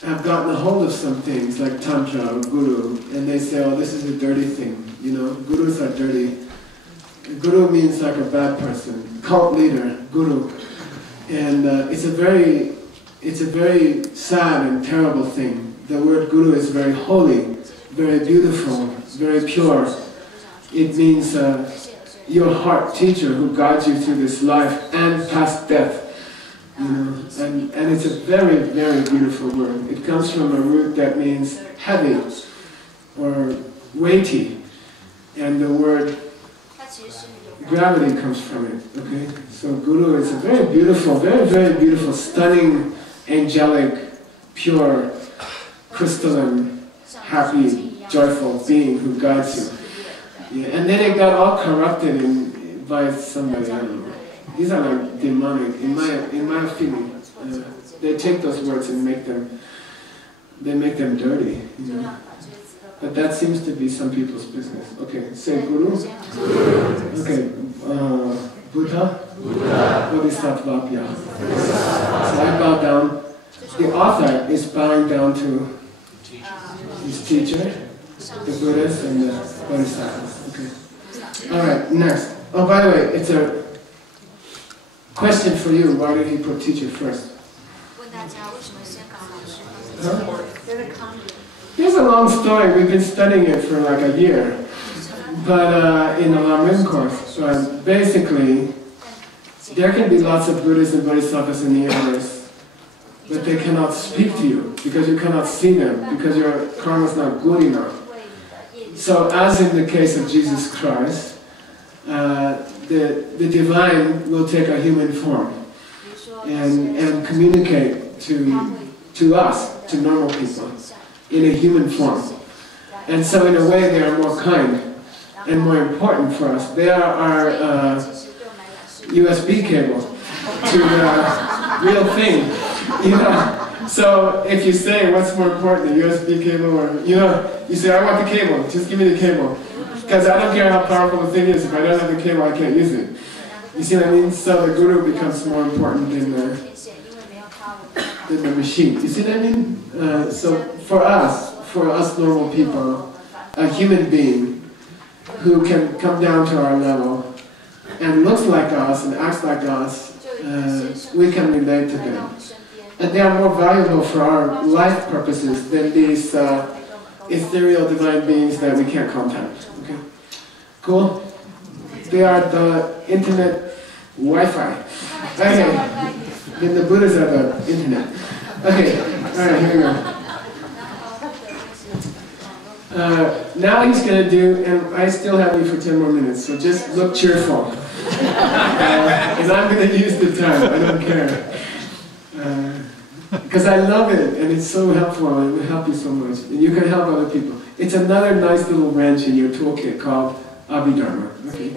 have gotten a hold of some things like Tantra or Guru, and they say, oh, this is a dirty thing, you know, Gurus are dirty. Guru means like a bad person, cult leader, Guru. And it's a very sad and terrible thing. The word Guru is very holy, very beautiful, very pure. It means your heart teacher who guides you through this life and past death. You know, and it's a very, very beautiful word. It comes from a root that means heavy or weighty, and the word gravity comes from it. Okay, so Guru is a very beautiful, very, very beautiful, stunning, angelic, pure, crystalline, happy, joyful being who guides you. Yeah, and then it got all corrupted by somebody. I don't know. These are like demonic, in my feeling. They take those words and make them dirty, you know. But that seems to be some people's business. Okay, say Guru. Okay, Buddha. Bodhisattvaya. So I bow down. The author is bowing down to his teacher, the Buddhas and the Bodhisattvas. Okay. All right. Next. Oh, by the way, it's a question for you. Why did he put teacher first? Huh? Here's a long story. We've been studying it for like a year, but in a Lamin course. But basically, there can be lots of Buddhas and Bodhisattvas in the universe, but they cannot speak to you because you cannot see them because your karma is not good enough. So, as in the case of Jesus Christ, the divine will take a human form and communicate to us, to normal people, in a human form. And so in a way they are more kind and more important for us. They are our USB cable to the real thing. You know? So if you say what's more important, the USB cable or, you know, you say I want the cable, just give me the cable. Because I don't care how powerful the thing is, if I don't have the cable I can't use it. You see what I mean? So the Guru becomes more important than the machine. You see what I mean? So for us normal people, a human being who can come down to our level and looks like us and acts like us, we can relate to them. And they are more valuable for our life purposes than these ethereal divine beings that we can't contact. Okay? Cool? They are the internet Wi-Fi. Okay. Then the Buddhas are the internet. Okay. Alright, here we go. Now he's going to do, and I still have you for 10 more minutes, so just look cheerful. And I'm going to use the time, I don't care. Because I love it, and it's so helpful, and it will help you so much. And you can help other people. It's another nice little wrench in your toolkit called Abhidharma. Okay?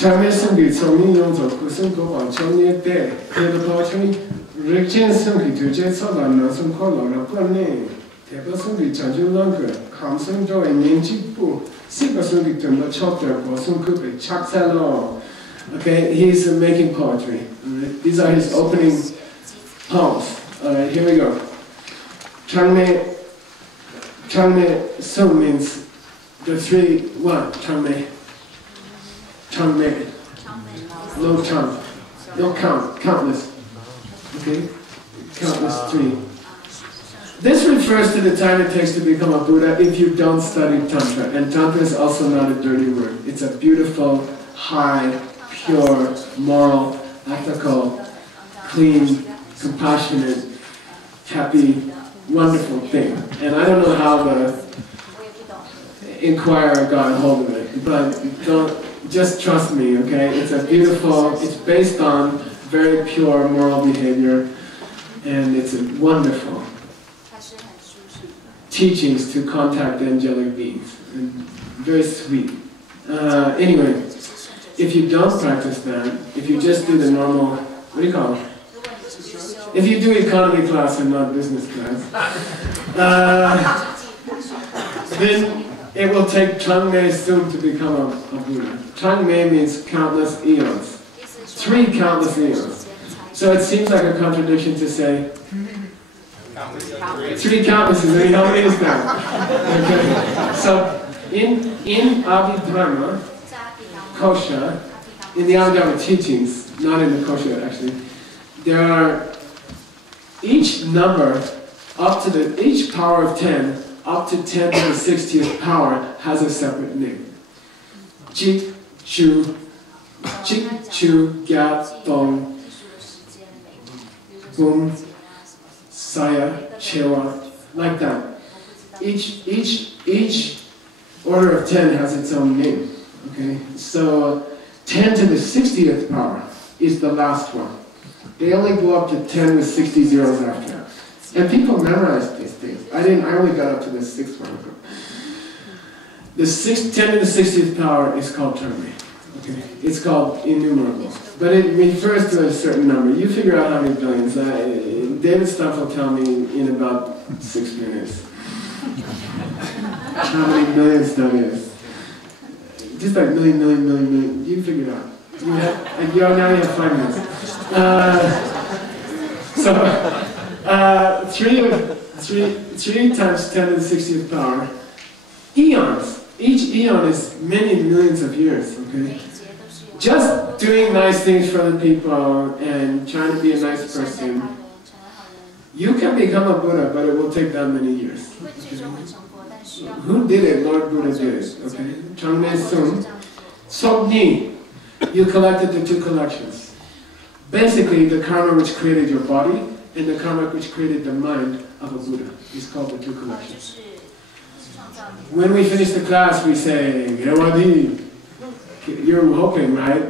참의 승기, 성리 용서, 구승고와 청리의 때, 그래도 버청이 릭진 승기 두제 서반나 승콜로라 뻔네, 대거 승기 자주랑그, 감성조의 닝직부, 시가 승기 뜸도 척들고 승급의 착살로. Okay, he's making poetry. Right? These are his opening poems. Alright, here we go. Changme Sung means the three, one, Changme. Changme. No chang. No count. Countless. Okay? Countless three. This refers to the time it takes to become a Buddha if you don't study Tantra. And Tantra is also not a dirty word. It's a beautiful, high, pure, moral, ethical, clean, compassionate, happy, wonderful thing. And I don't know how the Inquirer got hold of it, but just trust me, okay? It's a beautiful, it's based on very pure moral behavior, and it's a wonderful teachings to contact angelic beings, and very sweet. Anyway, if you don't practice that, if you just do the normal, what do you call it? If you do economy class and not business class, then it will take Changme soon to become a Buddha. Changme means countless eons. 3 countless eons. So it seems like a contradiction to say 3 countlesses. I mean, how many is that? Okay. So in Abhidharma Kosha, in the Abhidharma teachings, not in the Kosha actually, there are each number up to each power of 10 up to 10 to the 60th power has a separate name. Jik, Chu, Gyat, Dong, Bum, Saya, Chewa, like that. Each order of 10 has its own name. Okay, so 10 to the 60th power is the last one. They only go up to 10 with 60 zeros after. And people memorize these things. I only got up to the 6th one. The 10 to the 60th power is called Changme. Okay, it's called innumerable. But it refers to a certain number. You figure out how many billions. David Stuff will tell me in about 6 minutes. How many millions that is. Just like million. You figure it out. You now you have 5 minutes. Three times 10 to the 60th power. Eons. Each eon is many millions of years, okay? Just doing nice things for the people and trying to be a nice person, you can become a Buddha, but it will take that many years. Okay? Who did it? Lord Buddha did it, okay? Changme Sung. Sogni. You collected the 2 collections. Basically, the karma which created your body and the karma which created the mind of a Buddha is called the 2 collections. When we finish the class, we say, Gewadi. You're hoping, right?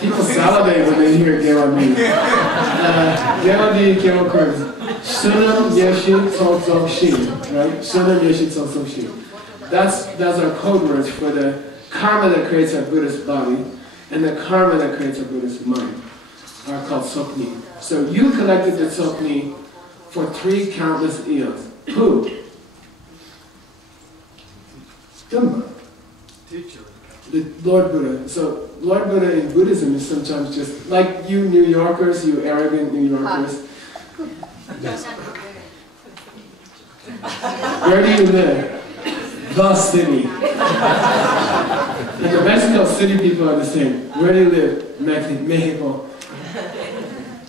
People salivate when they hear Gewadi. Gewadi Gewakun. Sunam Yeshi Tsotsok Shin. Right? Sunam Yeshi Tsotsok Shin. That's our code words for the karma that creates a Buddhist body and the karma that creates a Buddhist mind are called Sokni. So you collected the Sokni for 3 countless eons. Who? Dhamma. The Lord Buddha. So Lord Buddha in Buddhism is sometimes just like you New Yorkers, you arrogant New Yorkers. Where do you live? The city. And the Mexico City people are the same. Where do you live? Mexico.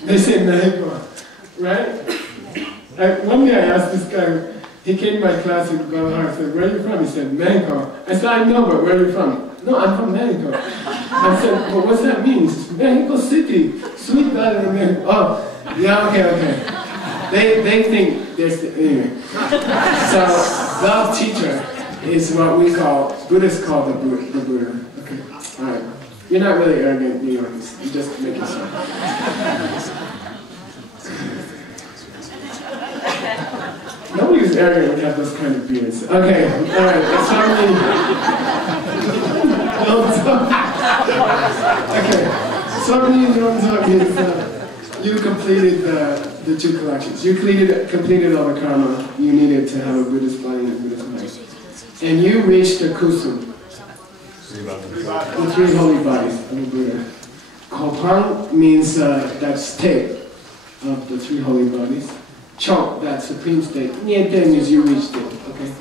They say Mexico, right? One day I asked this guy, He came to my class in Guadalajara. I said, where are you from? He said, Mexico. I said, I know, but where are you from? No, I'm from Mexico. I said, well, what's that mean? He said, Mexico City. Sweet Valley of Mexico. Oh, yeah, okay. They think there's anyway. So, the teacher is what we call, Buddhists call the Buddha. Okay, all right. You're not really arrogant, New Yorkers. You just make it sound. Nobody who's arrogant would have those kind of beards. Okay, all right. That's harmony. Okay, somebody in Yonzog is you completed the two collections. You completed all the karma you needed to have a Buddhist body and a Buddhist mind. And you reached the kusum, the three holy bodies of the Buddha. Kopang means that state of the three holy bodies. Chok, that supreme state. Nyente means you reached it. Okay.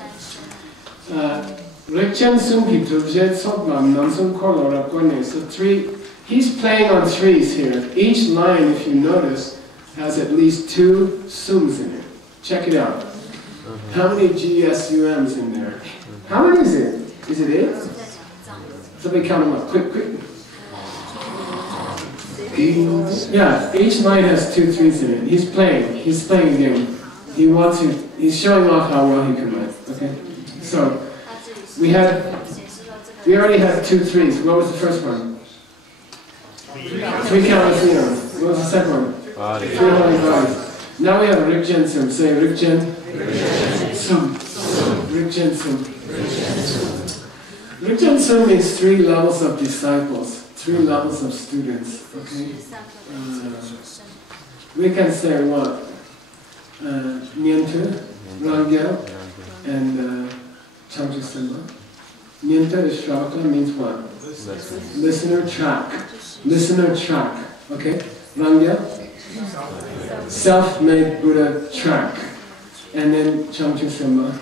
Rikchen Sumpi Tubjet Sokvam Namsum Kolora Kone. So he's playing on threes here. Each line, if you notice, has at least two sums in it. Check it out. How many GSUMs in there? How many is it? Is it 8? Somebody count them up. Quick. Yeah, each line has 2 threes in it. He's playing a game. He's showing off how well he can write. Okay? So, we already had 2 threes. What was the first one? 3 countless neons. What was the second one? 3 holy bodies. Now we have Rikjen Sum. Say Rikjen Sum. Rikjen Sum. Rikjen Sum means 3 levels of disciples, 3 levels of students. Okay? We can say what? Niente, Rangel, and Changju Simba. Niente is Shravaka, means what? Listener track. Listener track. Okay? Rangel? Self-made Buddha track. And then Changju Simba,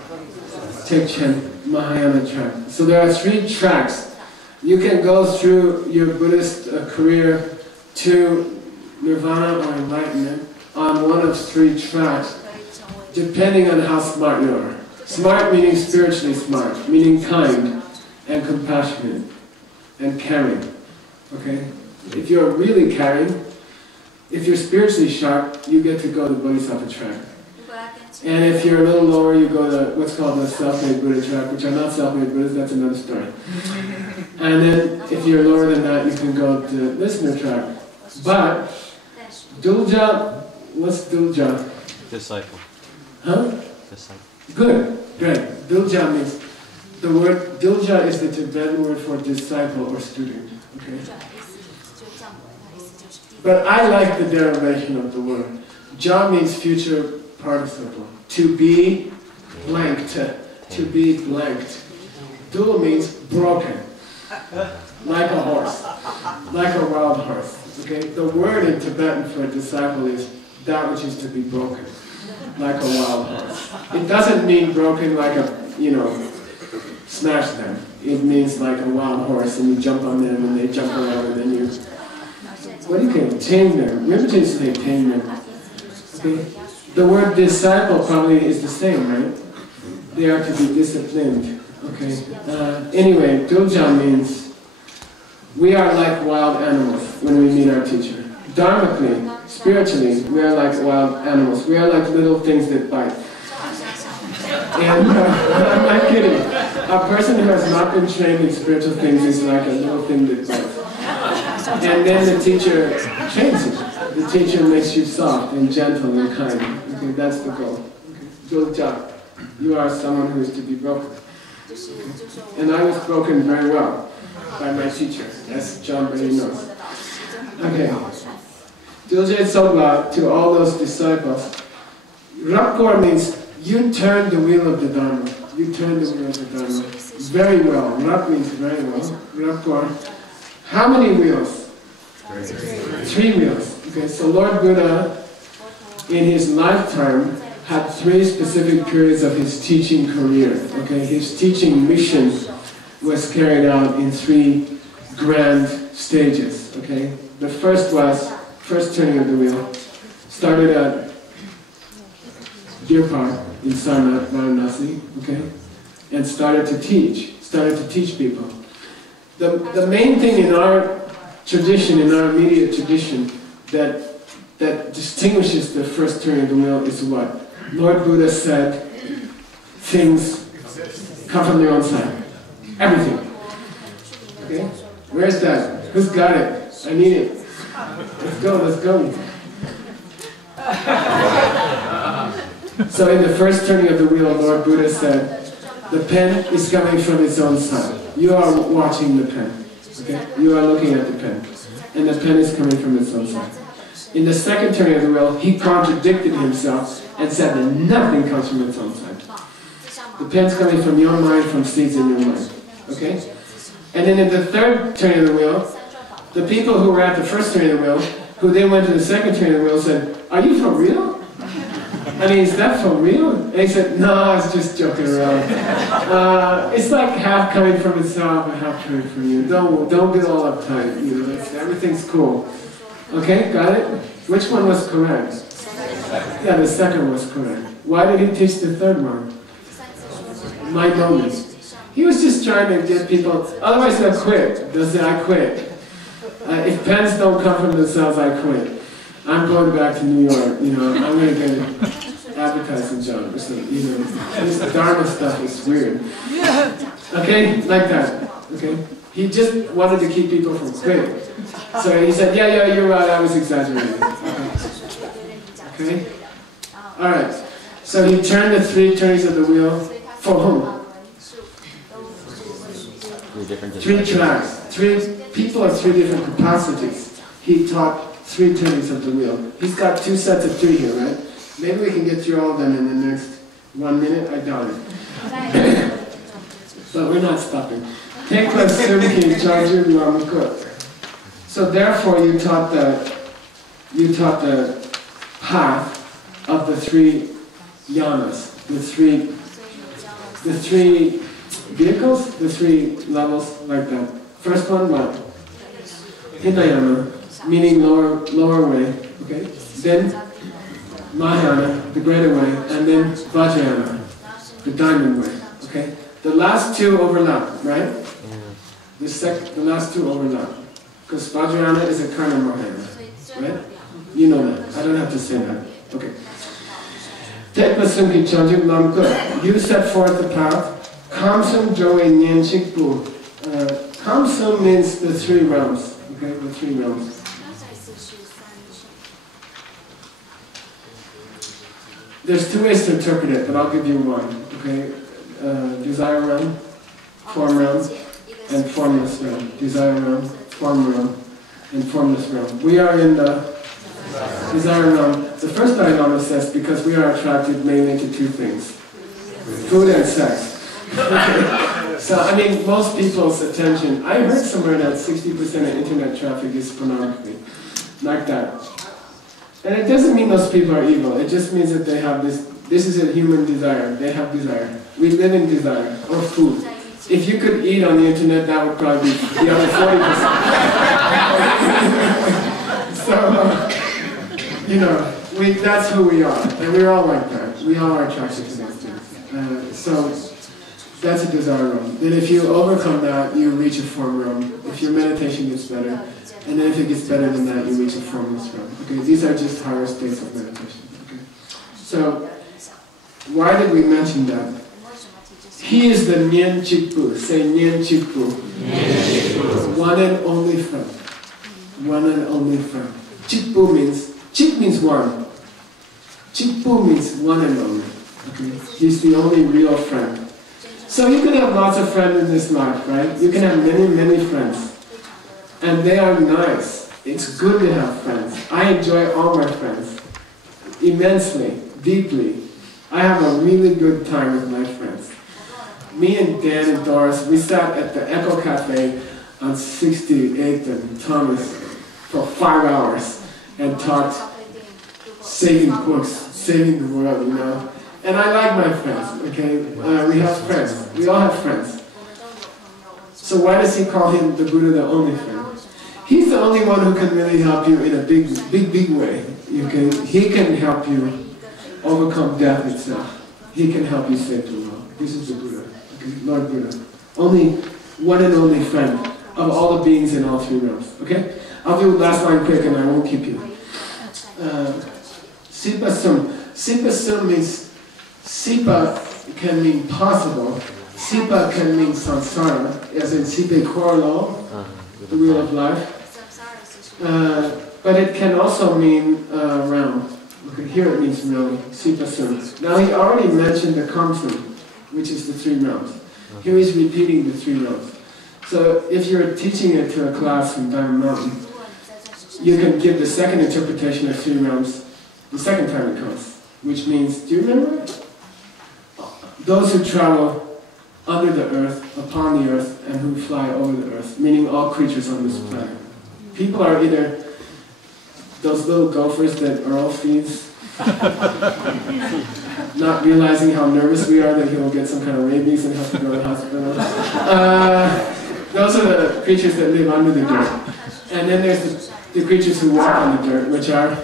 Tekchen, Mahayana track. So there are 3 tracks. You can go through your Buddhist career to nirvana or enlightenment on one of 3 tracks, depending on how smart you are. Smart meaning spiritually smart, meaning kind and compassionate and caring. Okay? If you're really caring, if you're spiritually sharp, you get to go the Bodhisattva track. And if you're a little lower, you go to what's called the self-made Buddha track, which are not self-made Buddhists, that's another story. And then if you're lower than that, you can go to listener track. But, Dulja, what's Dulja? Disciple. Huh? Disciple. Good, great. Dulja means, the word, Dulja is the Tibetan word for disciple or student. Okay? But I like the derivation of the word. Ja means future participle. To be blanked. To be blanked. Dul means broken. Like a horse. Like a wild horse. Okay? The word in Tibetan for disciple is that which is to be broken. Like a wild horse. It doesn't mean broken like a, smash them. It means like a wild horse and you jump on them and they jump around and then you... What do you can tame them? We haven't just say tame them. Okay? The word disciple probably is the same, right? They are to be disciplined. Okay. Anyway, Dulja means we are like wild animals when we meet our teacher. Dharmically, spiritually, we are like wild animals. We are like little things that bite. And I'm not kidding. A person who has not been trained in spiritual things is like a little thing that bites. And then the teacher changes it. The teacher makes you soft and gentle and kind. Okay, that's the goal. Good job. You are someone who is to be broken. Okay. And I was broken very well by my teacher, as John already knows. Okay. Dulje Tsogla to all those disciples. Rapkor means you turn the wheel of the Dharma. You turn the wheel of the Dharma. Very well. Rap means very well. Rapkor. How many wheels? 3 wheels. Okay, so Lord Buddha, in his lifetime, had 3 specific periods of his teaching career. Okay, his teaching mission was carried out in 3 grand stages. Okay, the first turning of the wheel started at Deer Park, in Varanasi, okay, and started to teach people. The main thing in our tradition, in our immediate tradition, that distinguishes the first turning of the wheel is what? Lord Buddha said, things come from their own side. Everything. Okay? Where's that? Who's got it? I need it. Let's go, let's go. So in the first turning of the wheel, Lord Buddha said, the pen is coming from its own side. You are watching the pen. Okay? You are looking at the pen. And the pen is coming from its own side. In the second turning of the wheel, he contradicted himself and said that nothing comes from its own side. The pen's coming from your mind, from seeds in your mind. Okay? And then in the third turning of the wheel, the people who were at the first turning of the wheel, who then went to the second turning of the wheel, said, are you for real? I mean, is that for real? And he said, no, I was just joking around. It's like half coming from itself and half coming from you. Don't get all uptight. You know, everything's cool. Okay, got it? Which one was correct? Yeah, the second was correct. Why did he teach the third one? My moment. He was just trying to get people, otherwise they'll quit. They'll say, I quit. If pens don't come from themselves, I quit. I'm going back to New York, you know, I'm going to get an advertising job or something, you know. This Dharma stuff is weird. Okay, like that, okay? He just wanted to keep people from quitting. So he said, yeah, you're right, I was exaggerating. Okay? Alright, so he turned the three turnings of the wheel for whom? Three tracks. Three people of three different capacities. He taught three turnings of the wheel. He's got two sets of three here, right? Maybe we can get through all of them in the next 1 minute. I doubt it. But we're not stopping. So therefore you taught the path of the three yanas, the three vehicles, the three levels, like that. First one, what? Hinayana, meaning lower way, okay? Then Mahayana, the greater way, and then Vajrayana, the diamond way, okay? The last two overlap, right? The last two overlap. Because Vajrayana is a kind of Mahayana, right? You know that. I don't have to say that. Okay. You set forth the path. Kamsum Joe Nyen Chikpu. Kamsum means the three realms. Okay, the three realms. There's two ways to interpret it, but I'll give you one. Okay, desire realm, form realm, and formless realm. Desire realm, form realm, and formless realm. We are in the desire realm. The first Abhidharma says because we are attracted mainly to two things: food and sex. Okay. So I mean, most people's attention. I heard somewhere that 60% of internet traffic is pornography, like that. And it doesn't mean those people are evil. It just means that they have this. This is a human desire. They have desire. We live in desire, or food. If you could eat on the internet, that would probably be the other 40%. So, you know, that's who we are. And we're all like that. We all are attracted to those things. So, that's a desire realm. Then if you overcome that, you reach a form realm. If your meditation gets better, and then if it gets better than that, you reach a formless realm. Okay, these are just higher states of meditation. Okay, so why did we mention that? He is the Nyen Chikpu. Say Nyen Chikpu. One and only friend. One and only friend. Chikpu means, Chik means one. Chikpu means one and only. Okay, he's the only real friend. So you can have lots of friends in this life, right? You can have many, many friends. And they are nice. It's good to have friends. I enjoy all my friends immensely, deeply. I have a really good time with my friends. Me and Dan and Doris, we sat at the Echo Cafe on 68th and Thomas for 5 hours and talked saving books, saving the world, you know. And I like my friends, okay? We have friends. We all have friends. So why does he call him the Buddha the only friend? He's the only one who can really help you in a big way. He can help you overcome death itself. he can help you save the world. This is the Buddha, okay? Lord Buddha. Only one and only friend of all the beings in all three realms, okay? I'll do the last line quick and I won't keep you. Sipa sum. Sipa sum means, sipa can mean possible. Sipa can mean samsara, as in sipe korlo, the wheel of life. But it can also mean realm. Okay, here it means realm, sipa sum. Now he already mentioned the kamsum, which is the three realms. Here he's repeating the three realms. So if you're teaching it to a class in Diamond Mountain, you can give the second interpretation of three realms the second time it comes, which means, do you remember? Those who travel under the earth, upon the earth, and who fly over the earth, meaning all creatures on this planet. People are either those little gophers that Earl feeds, not realizing how nervous we are that he'll get some kind of rabies and have to go to the hospital. Those are the creatures that live under the dirt. And then there's the creatures who walk on the dirt, which are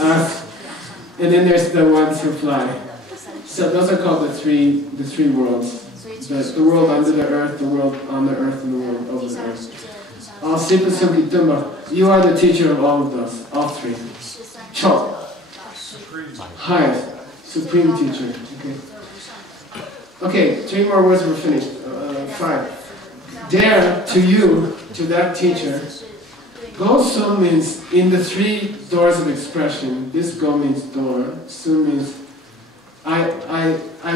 us. And then there's the ones who fly. So those are called the three worlds. The world under the earth, the world on the earth, and the world over the earth. All Sipa Sukhi Tumba. You are the teacher of all of those, all three. Chok. Highest. Supreme teacher. Okay, 3 more words, we're finished. 5. Dare to you, to that teacher. Go Sum means in the 3 doors of expression. This Go means door. Sum means I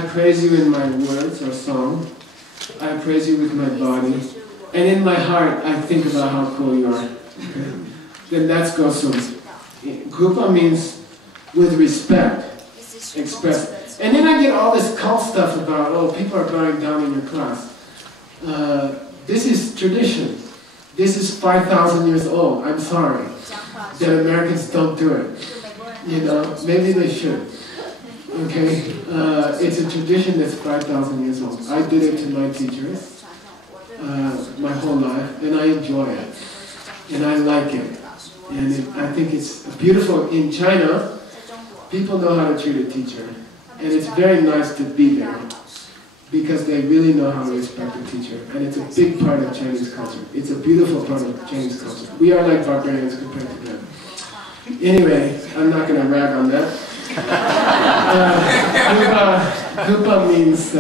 praise you in my words or song. I praise you with my body. And in my heart, I think about how cool you are. Okay? Then that's Go Sum. Kupa means with respect. Express. And then I get all this cult stuff about, oh, people are bowing down in your class. This is tradition. This is 5,000 years old. I'm sorry that Americans don't do it. You know, maybe they should. Okay? It's a tradition that's 5,000 years old. I did it to my teachers my whole life, and I enjoy it. And I like it. And I think it's beautiful. In China, people know how to treat a teacher. And it's very nice to be there, because they really know how to respect the teacher. And it's a big part of Chinese culture. It's a beautiful part of Chinese culture. We are like barbarians compared to them. Anyway, I'm not going to rag on that. Dupa means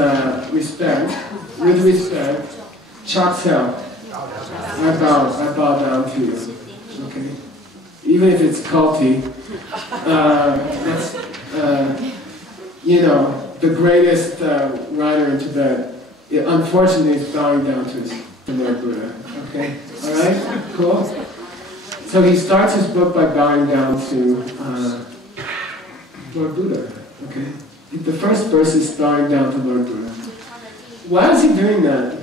respect. With respect, chaksel. I bow down to you. Okay? Even if it's culty, that's, you know, the greatest writer in Tibet, unfortunately, is bowing down to the Lord Buddha. Okay? Alright? Cool? So he starts his book by bowing down to Lord Buddha. Okay? The first verse is bowing down to Lord Buddha. Why is he doing that?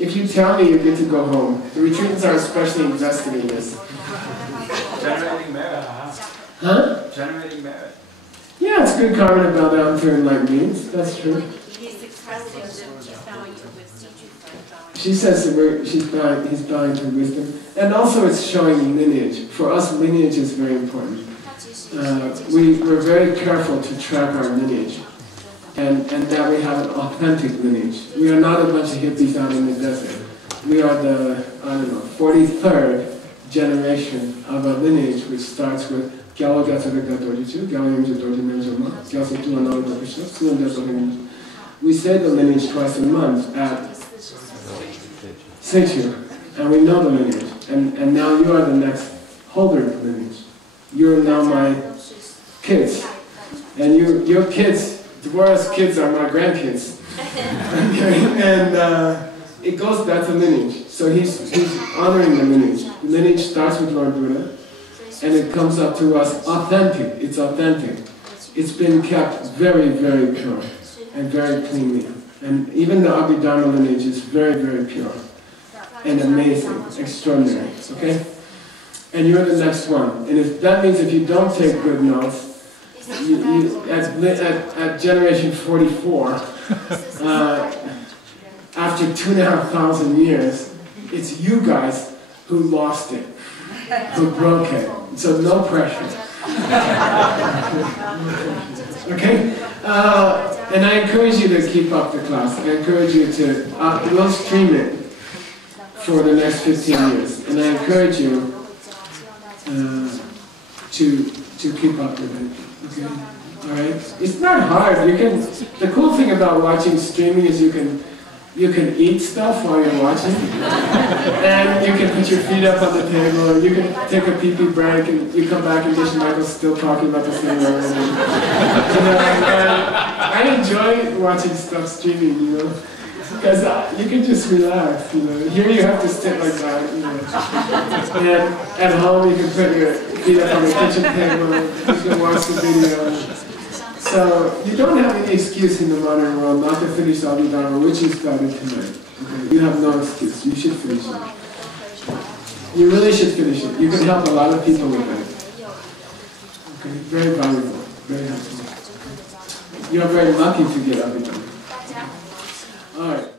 If you tell me, you get to go home. The retreatants are especially invested in this. Generating merit. Huh? Generating merit. Yeah, it's good karma to bow down to enlightened beings. That's true. He's expressing the value of wisdom. She says that he's bowing to wisdom. And also it's showing lineage. For us, lineage is very important. We're very careful to track our lineage. And that we have an authentic lineage. We are not a bunch of hippies out in the desert. We are the, 43rd generation of a lineage which starts with we say the lineage twice a month at Seichu, and we know the lineage. And now you are the next holder of the lineage. You're now my kids. And your kids, Dvorak's kids are my grandkids. Okay? And it goes back to lineage. So he's honoring the lineage. The lineage starts with Lord Buddha. And it comes up to us authentic. It's authentic. It's been kept very, very pure and very cleanly. And even the Abhidharma lineage is very, very pure and amazing, extraordinary. Okay? And you're the next one. And that means if you don't take good notes, at generation 44, after 2,500 years, it's you guys who lost it, who broke it. So no pressure. Okay? And I encourage you to keep up the class. I encourage you to, we'll stream it for the next 15 years. And I encourage you to keep up with it. Okay? Alright? It's not hard. The cool thing about watching streaming is you can eat stuff while you're watching. And you can put your feet up on the table, you can take a pee-pee break, and you come back and Geshe Michael's still talking about the same word. I enjoy watching stuff streaming, because you can just relax, Here you have to sit like that, And at home you can put your feet up on the kitchen table, you can watch the video. So, you don't have any excuse in the modern world not to finish Abhidharma, which you started tonight. Okay? You have no excuse. You should finish it. You really should finish it. You can help a lot of people with it. Okay? Very valuable. Very helpful. You're very lucky to get Abhidharma. Alright.